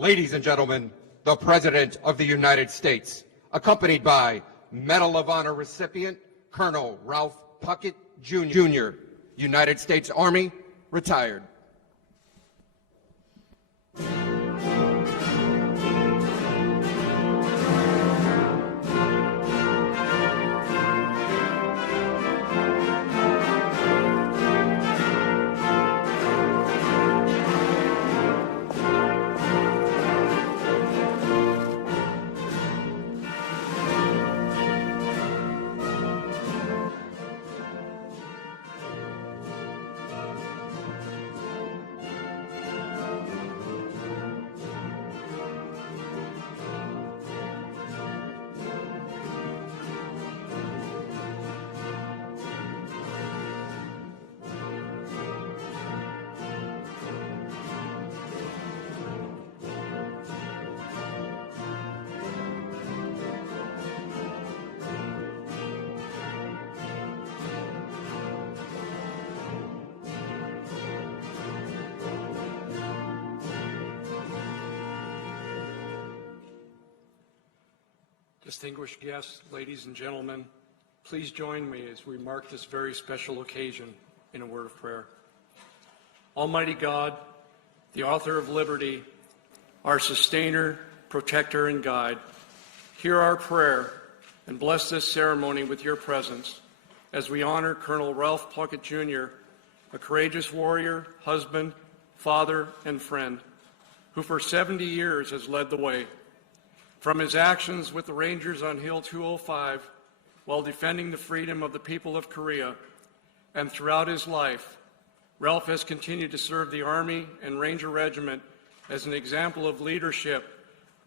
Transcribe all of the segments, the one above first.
ladies and gentlemen, the President of the United States, accompanied by Medal of Honor recipient Colonel Ralph Puckett Jr., United States Army, retired. Distinguished guests, ladies and gentlemen, please join me as we mark this very special occasion in a word of prayer. Almighty God, the author of liberty, our sustainer, protector, and guide, hear our prayer and bless this ceremony with your presence as we honor Colonel Ralph Puckett Jr., a courageous warrior, husband, father, and friend, who for 70 years has led the way. From his actions with the Rangers on Hill 205 while defending the freedom of the people of Korea, and throughout his life, Ralph has continued to serve the Army and Ranger Regiment as an example of leadership,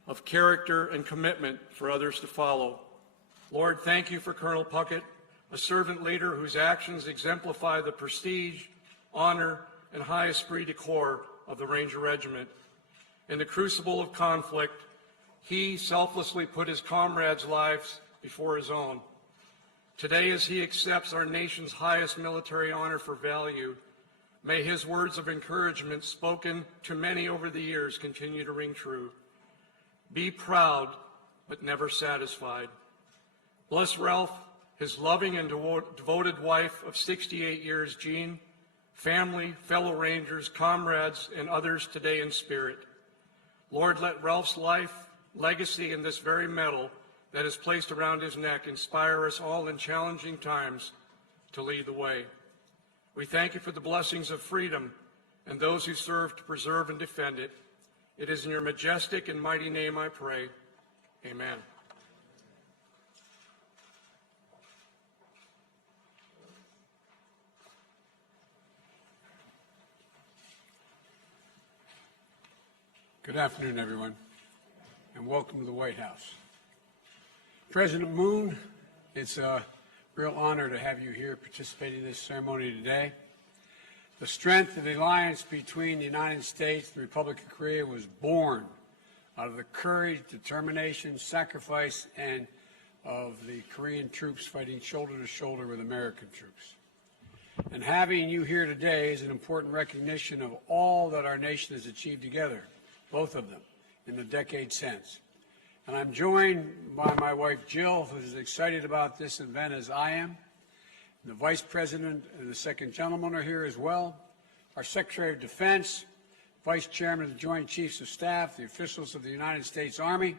of character and commitment for others to follow. Lord, thank you for Colonel Puckett, a servant leader whose actions exemplify the prestige, honor, and high esprit de corps of the Ranger Regiment. In the crucible of conflict, he selflessly put his comrades' lives before his own. Today, as he accepts our nation's highest military honor for value, may his words of encouragement spoken to many over the years continue to ring true. Be proud, but never satisfied. Bless Ralph, his loving and devoted wife of 68 years, Jean, family, fellow Rangers, comrades, and others today in spirit. Lord, let Ralph's life, legacy, and this very medal that is placed around his neck inspire us all in challenging times to lead the way. We thank you for the blessings of freedom and those who serve to preserve and defend it. It is in your majestic and mighty name I pray. Amen. Good afternoon, everyone, and welcome to the White House. President Moon, it's a real honor to have you here participating in this ceremony today. The strength of the alliance between the United States and the Republic of Korea was born out of the courage, determination, sacrifice, and of the Korean troops fighting shoulder to shoulder with American troops. And having you here today is an important recognition of all that our nation has achieved together, both of them, in the decade since. And I'm joined by my wife, Jill, who's as excited about this event as I am. The Vice President and the Second Gentleman are here as well. Our Secretary of Defense, Vice Chairman of the Joint Chiefs of Staff, the officials of the United States Army,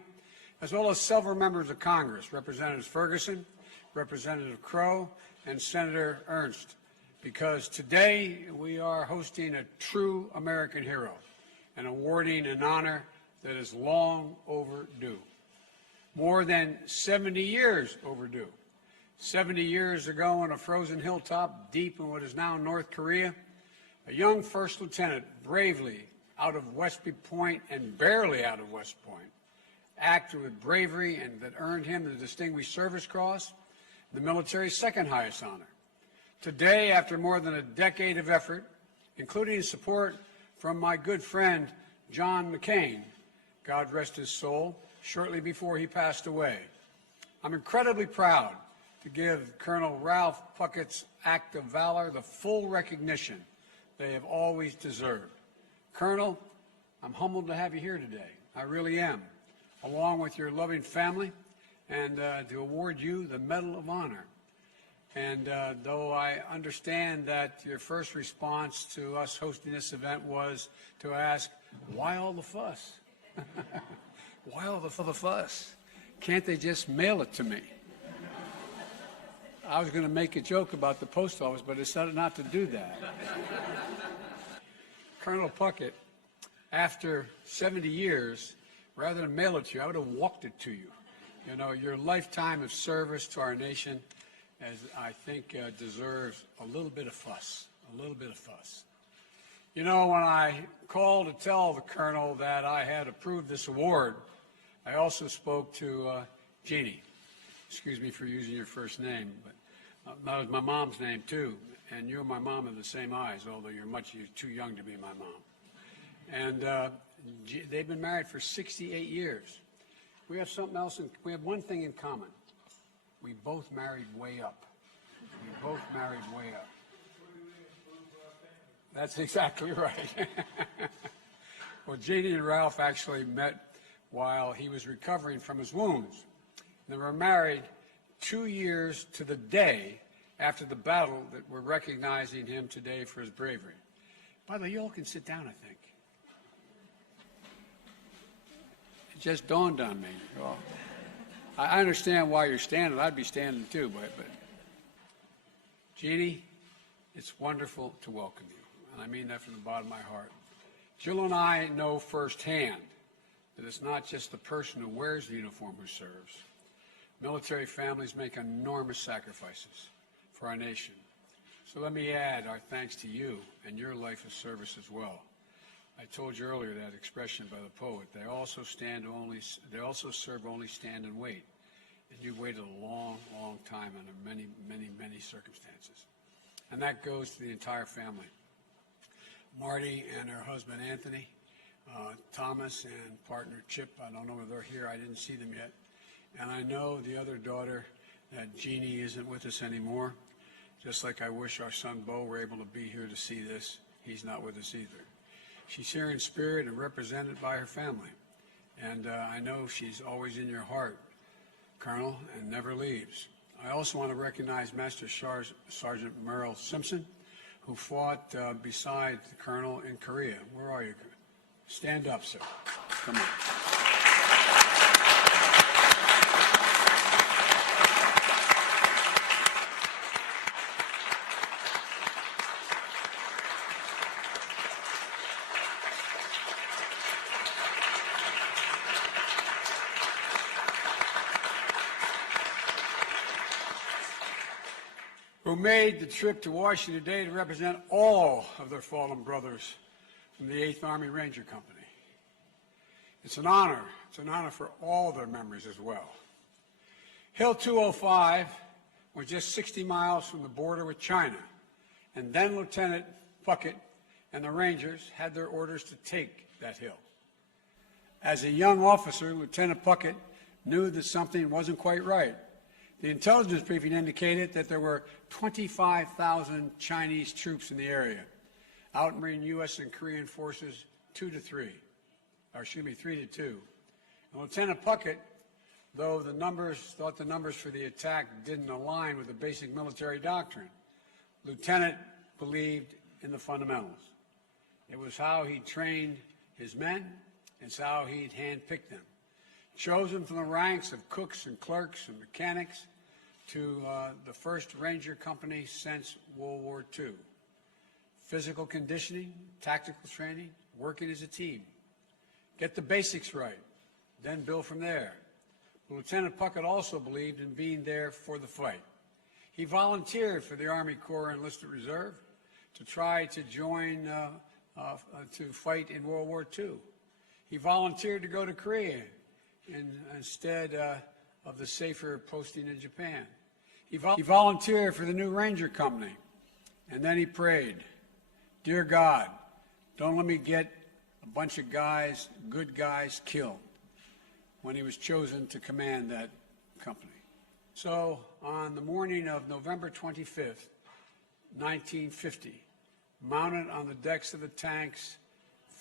as well as several members of Congress, Representative Ferguson, Representative Crow, and Senator Ernst, because today we are hosting a true American hero and awarding an honor that is long overdue. More than 70 years overdue. 70 years ago on a frozen hilltop deep in what is now North Korea, a young first lieutenant bravely out of Westby Point and barely out of West Point acted with bravery and that earned him the Distinguished Service Cross, the military's second highest honor. Today, after more than a decade of effort, including support from my good friend John McCain, God rest his soul, shortly before he passed away, I'm incredibly proud to give Colonel Ralph Puckett's act of valor the full recognition they have always deserved. Colonel, I'm humbled to have you here today. I really am, along with your loving family, and to award you the Medal of Honor. And though I understand that your first response to us hosting this event was to ask, why all the fuss? Why all the fuss? Can't they just mail it to me? I was going to make a joke about the post office, but I decided not to do that. Colonel Puckett, after 70 years, rather than mail it to you, I would have walked it to you. You know, your lifetime of service to our nation, as I think deserves a little bit of fuss, a little bit of fuss. You know, when I called to tell the Colonel that I had approved this award, I also spoke to Jeannie. Excuse me for using your first name, but that was my mom's name too, and you and my mom have the same eyes, although you're too young to be my mom. And they've been married for 68 years. We have something else, we have one thing in common. We both married way up. We both married way up. That's exactly right. Well, Jeannie and Ralph actually met while he was recovering from his wounds. They were married 2 years to the day after the battle that we're recognizing him today for his bravery. By the way, you all can sit down, I think. It just dawned on me. Well, I understand why you're standing. I'd be standing too, but Jeannie, it's wonderful to welcome you, and I mean that from the bottom of my heart. Jill and I know firsthand that it's not just the person who wears the uniform who serves. Military families make enormous sacrifices for our nation. So let me add our thanks to you and your life of service as well. I told you earlier that expression by the poet. They also serve only stand and wait. And you've waited a long, long time under many, many, many circumstances. And that goes to the entire family. Marty and her husband Anthony, Thomas and partner Chip, I don't know if they're here, I didn't see them yet. And I know the other daughter, that Jeannie isn't with us anymore. Just like I wish our son Bo were able to be here to see this, he's not with us either. She's here in spirit and represented by her family. And I know she's always in your heart, Colonel, and never leaves. I also want to recognize Master Sergeant Merrill Simpson, who fought beside the Colonel in Korea. Where are you? Stand up, sir. Come on. Who made the trip to Washington today to represent all of their fallen brothers from the 8th Army Ranger Company. It's an honor. It's an honor for all their memories as well. Hill 205 was just 60 miles from the border with China, and then Lieutenant Puckett and the Rangers had their orders to take that hill. As a young officer, Lieutenant Puckett knew that something wasn't quite right. The intelligence briefing indicated that there were 25,000 Chinese troops in the area, outnumbering U.S. and Korean forces 3 to 2. And Lieutenant Puckett, though thought the numbers for the attack didn't align with the basic military doctrine, Lieutenant believed in the fundamentals. It was how he trained his men, it's how he'd handpicked them. Chosen from the ranks of cooks and clerks and mechanics to the first Ranger Company since World War II. Physical conditioning, tactical training, working as a team. Get the basics right, then build from there. But Lieutenant Puckett also believed in being there for the fight. He volunteered for the Army Corps Enlisted Reserve to try to join to fight in World War II. He volunteered to go to Korea instead of the safer posting in Japan. He volunteered for the new Ranger Company, and then he prayed, "Dear God, don't let me get a bunch of guys, good guys, killed," when he was chosen to command that company. So on the morning of November 25th, 1950, mounted on the decks of the tanks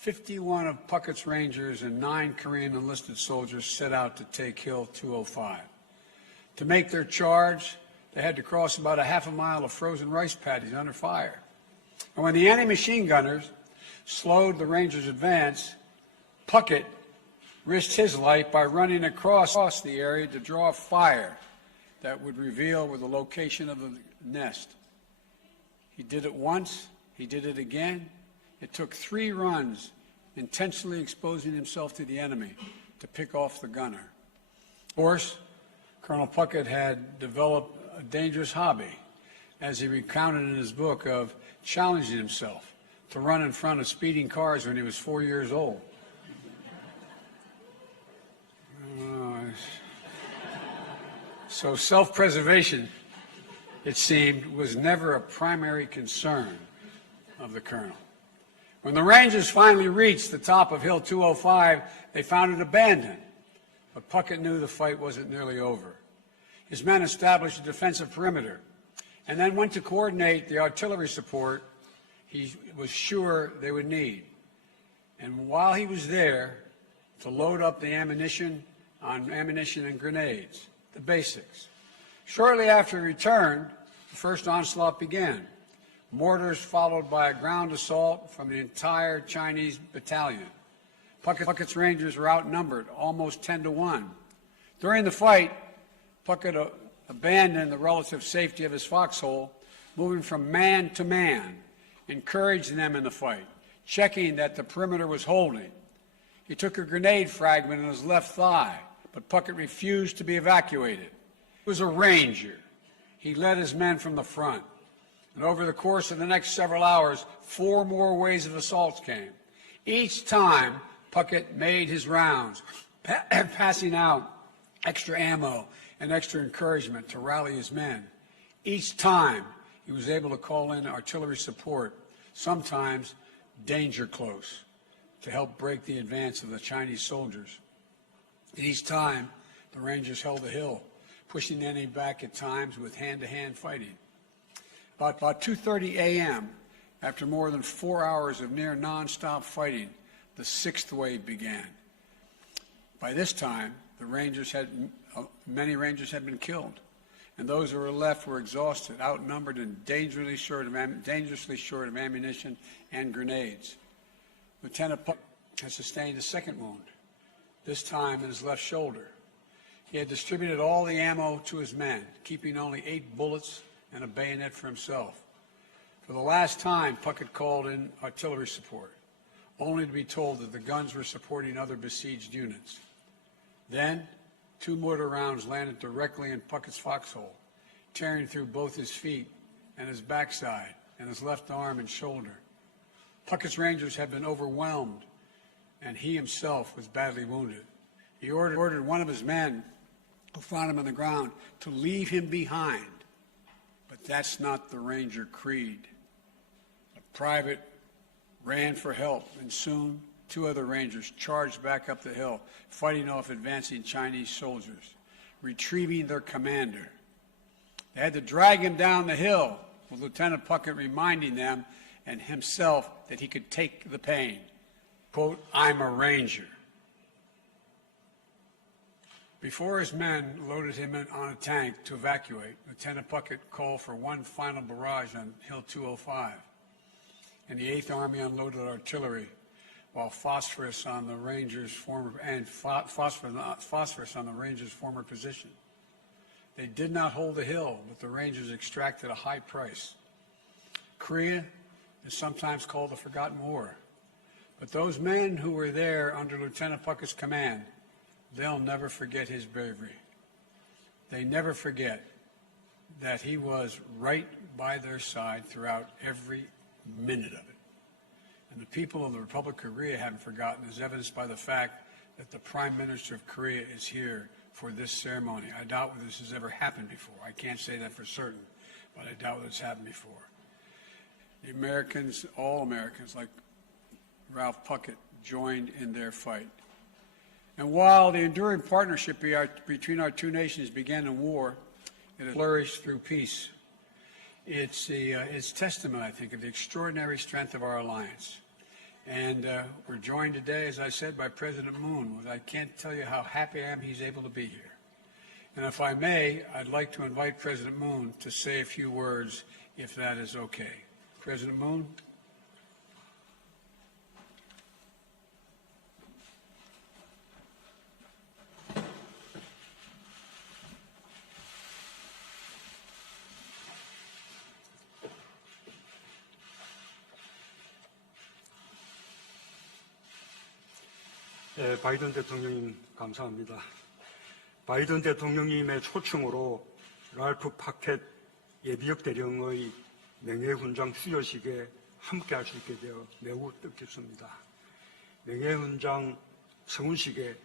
51 of Puckett's Rangers and 9 Korean enlisted soldiers set out to take Hill 205. To make their charge, they had to cross about a half a mile of frozen rice paddies under fire. And when the enemy machine gunners slowed the Rangers' advance, Puckett risked his life by running across the area to draw a fire that would reveal where the location of the nest. He did it once, he did it again. It took 3 runs, intentionally exposing himself to the enemy to pick off the gunner. Of course, Colonel Puckett had developed a dangerous hobby, as he recounted in his book, of challenging himself to run in front of speeding cars when he was 4 years old. So self-preservation, it seemed, was never a primary concern of the colonel. When the Rangers finally reached the top of Hill 205, they found it abandoned. But Puckett knew the fight wasn't nearly over. His men established a defensive perimeter and then went to coordinate the artillery support he was sure they would need. And while he was there, to load up the ammunition and grenades, the basics. Shortly after he returned, the first onslaught began. Mortars followed by a ground assault from the entire Chinese battalion. Puckett's Rangers were outnumbered, almost 10-1. During the fight, Puckett abandoned the relative safety of his foxhole, moving from man to man, encouraging them in the fight, checking that the perimeter was holding. He took a grenade fragment in his left thigh, but Puckett refused to be evacuated. He was a ranger. He led his men from the front. And over the course of the next several hours, 4 more waves of assaults came. Each time, Puckett made his rounds, passing out extra ammo and extra encouragement to rally his men. Each time, he was able to call in artillery support, sometimes danger close, to help break the advance of the Chinese soldiers. Each time, the Rangers held the hill, pushing the enemy back at times with hand-to-hand fighting. About 2:30 a.m., after more than 4 hours of near nonstop fighting, the 6th wave began. By this time, many Rangers had been killed, and those who were left were exhausted, outnumbered, and dangerously short of ammunition and grenades. Lieutenant Puckett had sustained a 2nd wound, this time in his left shoulder. He had distributed all the ammo to his men, keeping only 8 bullets and a bayonet for himself. For the last time, Puckett called in artillery support, only to be told that the guns were supporting other besieged units. Then, 2 mortar rounds landed directly in Puckett's foxhole, tearing through both his feet and his backside and his left arm and shoulder. Puckett's Rangers had been overwhelmed, and he himself was badly wounded. He ordered one of his men, who found him on the ground, to leave him behind. But that's not the Ranger creed. A private ran for help, and soon 2 other Rangers charged back up the hill, fighting off advancing Chinese soldiers, retrieving their commander. They had to drag him down the hill, with Lieutenant Puckett reminding them and himself that he could take the pain. Quote, "I'm a Ranger." Before his men loaded him on a tank to evacuate, Lieutenant Puckett called for one final barrage on Hill 205, and the 8th Army unloaded artillery, while phosphorus on the Rangers' former position. They did not hold the hill, but the Rangers extracted a high price. Korea is sometimes called the Forgotten War, but those men who were there under Lieutenant Puckett's command, they'll never forget his bravery. They never forget that he was right by their side throughout every minute of it. And the people of the Republic of Korea haven't forgotten, as evidenced by the fact that the Prime Minister of Korea is here for this ceremony. I doubt whether this has ever happened before. I can't say that for certain, but I doubt whether it's happened before. The Americans, all Americans, like Ralph Puckett, joined in their fight. And while the enduring partnership between our 2 nations began in war, it has flourished through peace. It's testament, I think, of the extraordinary strength of our alliance. And we're joined today, as I said, by President Moon. I can't tell you how happy I am he's able to be here. And if I may, I'd like to invite President Moon to say a few words, if that is okay. President Moon? 네, 바이든 대통령님 감사합니다. 바이든 대통령님의 초청으로 랄프 파켓 예비역 대령의 명예훈장 수여식에 함께할 수 있게 되어 매우 뜻깊습니다. 명예훈장 성훈식에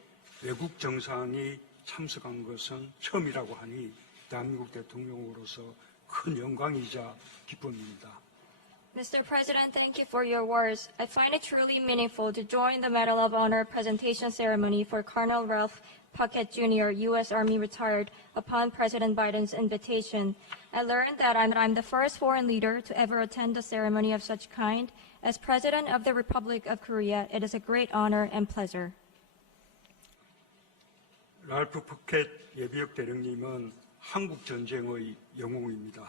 외국 정상이 참석한 것은 처음이라고 하니 대한민국 대통령으로서 큰 영광이자 기쁨입니다. Mr. President, thank you for your words. I find it truly meaningful to join the Medal of Honor presentation ceremony for Colonel Ralph Puckett Jr., U.S. Army retired, upon President Biden's invitation. I learned that I'm the first foreign leader to ever attend a ceremony of such kind. As President of the Republic of Korea, it is a great honor and pleasure. 랄프 푸켓 예비역 대령님은 한국 전쟁의 영웅입니다.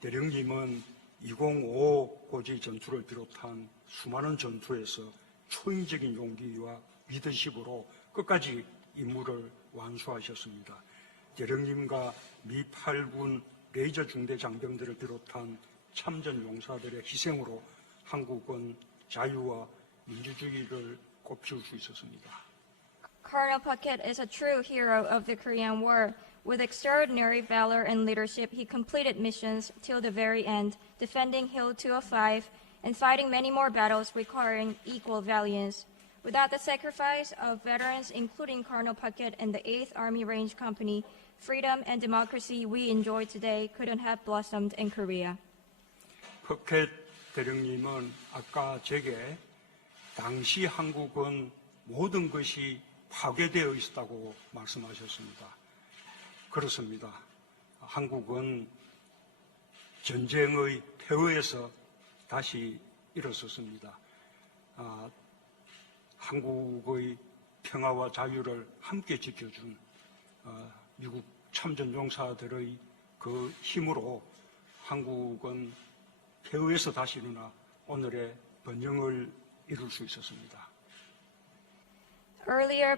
대령님은 2055 고지 전투를 비롯한 수많은 전투에서 초인적인 용기와 리더십으로 끝까지 임무를 완수하셨습니다. 대령님과 미 8군 레이저 중대 장병들을 비롯한 참전 용사들의 희생으로 한국은 자유와 민주주의를 꽃피울 수 있었습니다. Colonel Puckett is a true hero of the Korean War. With extraordinary valor and leadership, he completed missions till the very end, defending Hill 205 and fighting many more battles requiring equal valiance. Without the sacrifice of veterans, including Colonel Puckett and the 8th Army Range Company, freedom and democracy we enjoy today couldn't have blossomed in Korea. 푸켓 대령님은 아까 제게 당시 한국은 모든 것이 파괴되어 있었다고 말씀하셨습니다. 그렇습니다. 한국은 전쟁의 폐허에서 다시 일어섰습니다. 한국의 평화와 자유를 함께 지켜준 미국 참전 용사들의 그 힘으로 한국은 폐허에서 다시 일어나 오늘의 번영을 이룰 수 있었습니다. Earlier,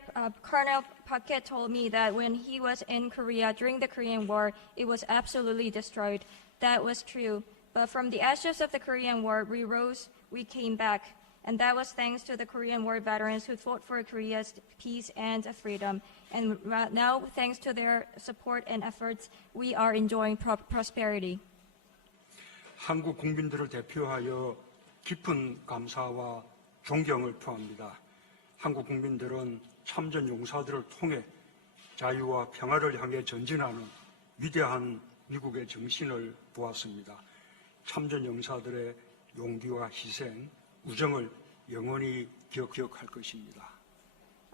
Colonel Puckett told me that when he was in Korea during the Korean War, it was absolutely destroyed. That was true. But from the ashes of the Korean War, we rose, we came back. And that was thanks to the Korean War veterans who fought for Korea's peace and freedom. And now, thanks to their support and efforts, we are enjoying prosperity. 한국 국민들을 대표하여 깊은 감사와 존경을 표합니다. 한국 국민들은 참전 용사들을 통해 자유와 평화를 향해 전진하는 위대한 미국의 정신을 보았습니다. 참전 용사들의 용기와 희생, 우정을 영원히 기억할 것입니다.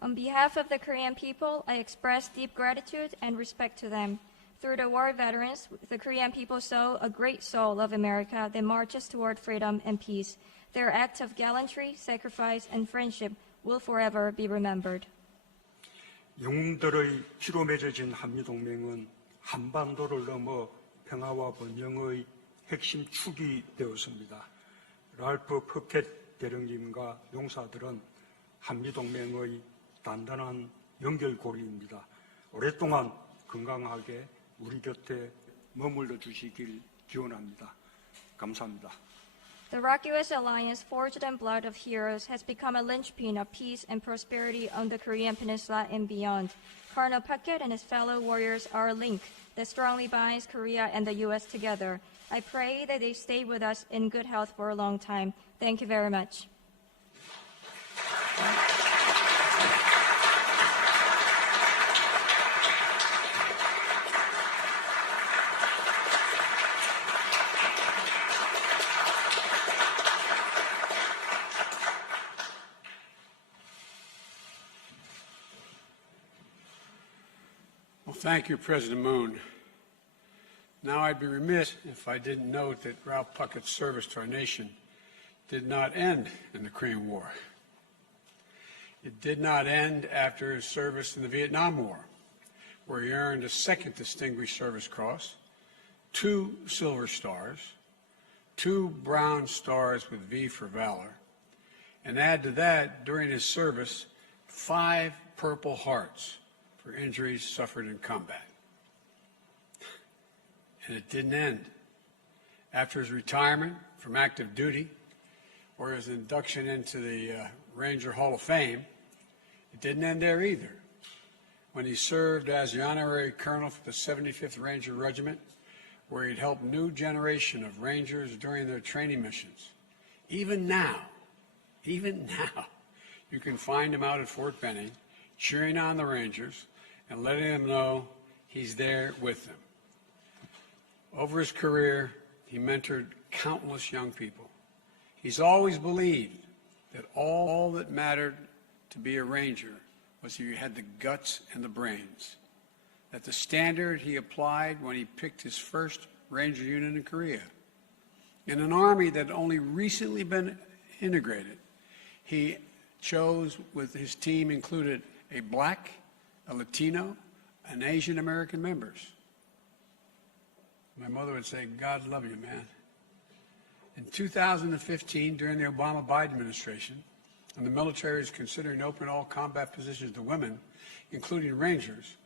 On behalf of the Korean people, I express deep gratitude and respect to them. Through the war veterans, the Korean people saw a great soul of America that marches toward freedom and peace. Their acts of gallantry, sacrifice, and friendship will forever be remembered. 영웅들의 피로 맺어진 한미동맹은 한반도를 넘어 평화와 번영의 핵심 축이 되었습니다. 랄프 푸켓 대령님과 용사들은 한미동맹의 단단한 연결고리입니다. 오랫동안 건강하게 우리 곁에 머물러 주시길 기원합니다. 감사합니다. The Rock-US alliance, forged in blood of heroes, has become a linchpin of peace and prosperity on the Korean Peninsula and beyond. Colonel Puckett and his fellow warriors are a link that strongly binds Korea and the U.S. together. I pray that they stay with us in good health for a long time. Thank you very much. Well, thank you, President Moon. Now, I'd be remiss if I didn't note that Ralph Puckett's service to our nation did not end in the Korean War. It did not end after his service in the Vietnam War, where he earned a second Distinguished Service Cross, 2 Silver Stars, 2 Brown Stars with V for Valor, and add to that, during his service, 5 Purple Hearts for injuries suffered in combat. And it didn't end. After his retirement from active duty, or his induction into the Ranger Hall of Fame, it didn't end there either. When he served as the honorary colonel for the 75th Ranger Regiment, where he'd helped a new generation of Rangers during their training missions. Even now, you can find him out at Fort Benning, cheering on the Rangers and letting them know he's there with them. Over his career, he mentored countless young people. He's always believed that all that mattered to be a Ranger was if you had the guts and the brains. That the standard he applied when he picked his first Ranger unit in Korea. In an army that had only recently been integrated, he chose, with his team included a black, a Latino, and Asian American members. My mother would say, God love you, man. In 2015, during the Obama-Biden administration, when the military was considering opening all combat positions to women, including Rangers,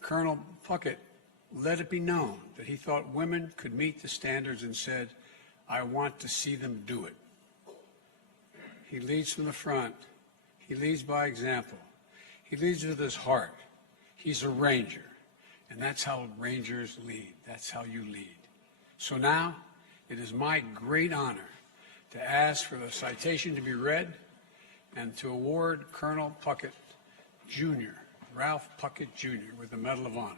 Colonel Puckett let it be known that he thought women could meet the standards and said, I want to see them do it. He leads from the front. He leads by example. He leads with his heart. He's a Ranger. And that's how Rangers lead. That's how you lead. So now, it is my great honor to ask for the citation to be read and to award Colonel Puckett Jr., Ralph Puckett Jr., with the Medal of Honor.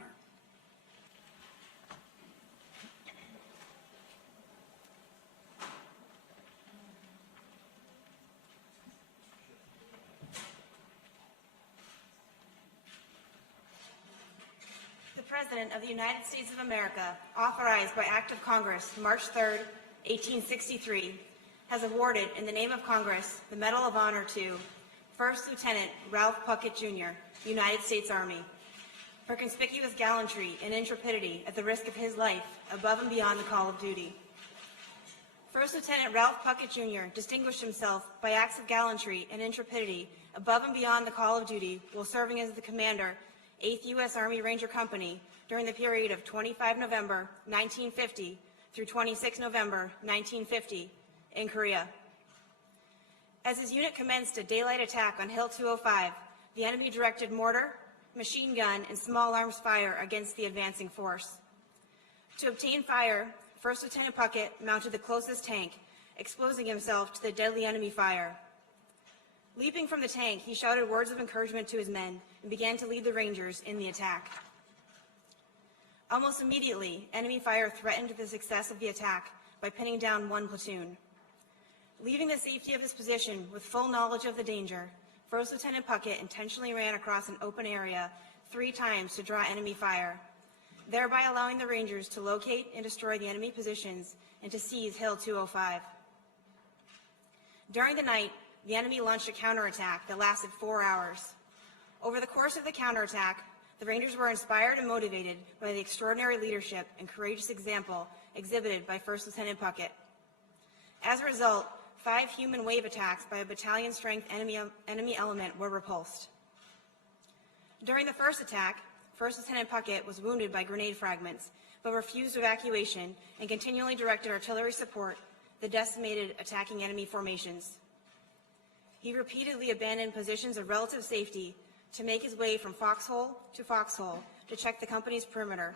The President of the United States of America, authorized by Act of Congress, March 3, 1863, has awarded, in the name of Congress, the Medal of Honor to First Lieutenant Ralph Puckett Jr., United States Army, for conspicuous gallantry and intrepidity at the risk of his life above and beyond the call of duty. First Lieutenant Ralph Puckett Jr. distinguished himself by acts of gallantry and intrepidity above and beyond the call of duty while serving as the commander, 8th U.S. Army Ranger Company, during the period of 25 November 1950 through 26 November 1950 in Korea. As his unit commenced a daylight attack on Hill 205, the enemy directed mortar, machine gun, and small arms fire against the advancing force. To obtain fire, First Lieutenant Puckett mounted the closest tank, exposing himself to the deadly enemy fire. Leaping from the tank, he shouted words of encouragement to his men and began to lead the Rangers in the attack. Almost immediately, enemy fire threatened the success of the attack by pinning down one platoon. Leaving the safety of his position with full knowledge of the danger, First Lieutenant Puckett intentionally ran across an open area 3 times to draw enemy fire, thereby allowing the Rangers to locate and destroy the enemy positions and to seize Hill 205. During the night, the enemy launched a counterattack that lasted 4 hours. Over the course of the counterattack, the Rangers were inspired and motivated by the extraordinary leadership and courageous example exhibited by First Lieutenant Puckett. As a result, 5 human wave attacks by a battalion-strength enemy element were repulsed. During the first attack, First Lieutenant Puckett was wounded by grenade fragments, but refused evacuation and continually directed artillery support the decimated attacking enemy formations. He repeatedly abandoned positions of relative safety to make his way from foxhole to check the company's perimeter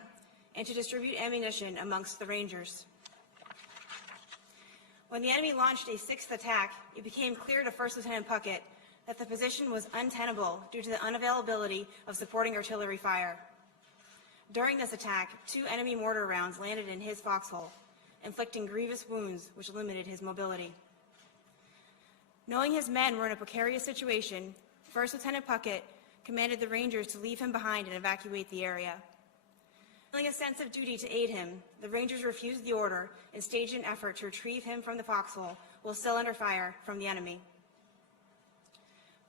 and to distribute ammunition amongst the Rangers. When the enemy launched a 6th attack, it became clear to First Lieutenant Puckett that the position was untenable due to the unavailability of supporting artillery fire. During this attack, 2 enemy mortar rounds landed in his foxhole, inflicting grievous wounds which limited his mobility. Knowing his men were in a precarious situation, First Lieutenant Puckett commanded the Rangers to leave him behind and evacuate the area. Feeling a sense of duty to aid him, the Rangers refused the order and staged an effort to retrieve him from the foxhole while still under fire from the enemy.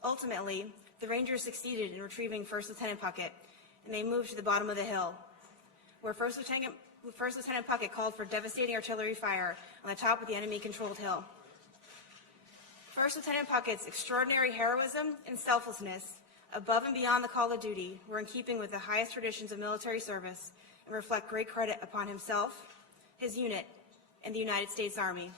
Ultimately, the Rangers succeeded in retrieving First Lieutenant Puckett, and they moved to the bottom of the hill, where First Lieutenant Puckett called for devastating artillery fire on the top of the enemy-controlled hill. First Lieutenant Puckett's extraordinary heroism and selflessness, above and beyond the call of duty, were in keeping with the highest traditions of military service and reflect great credit upon himself, his unit, and the United States Army.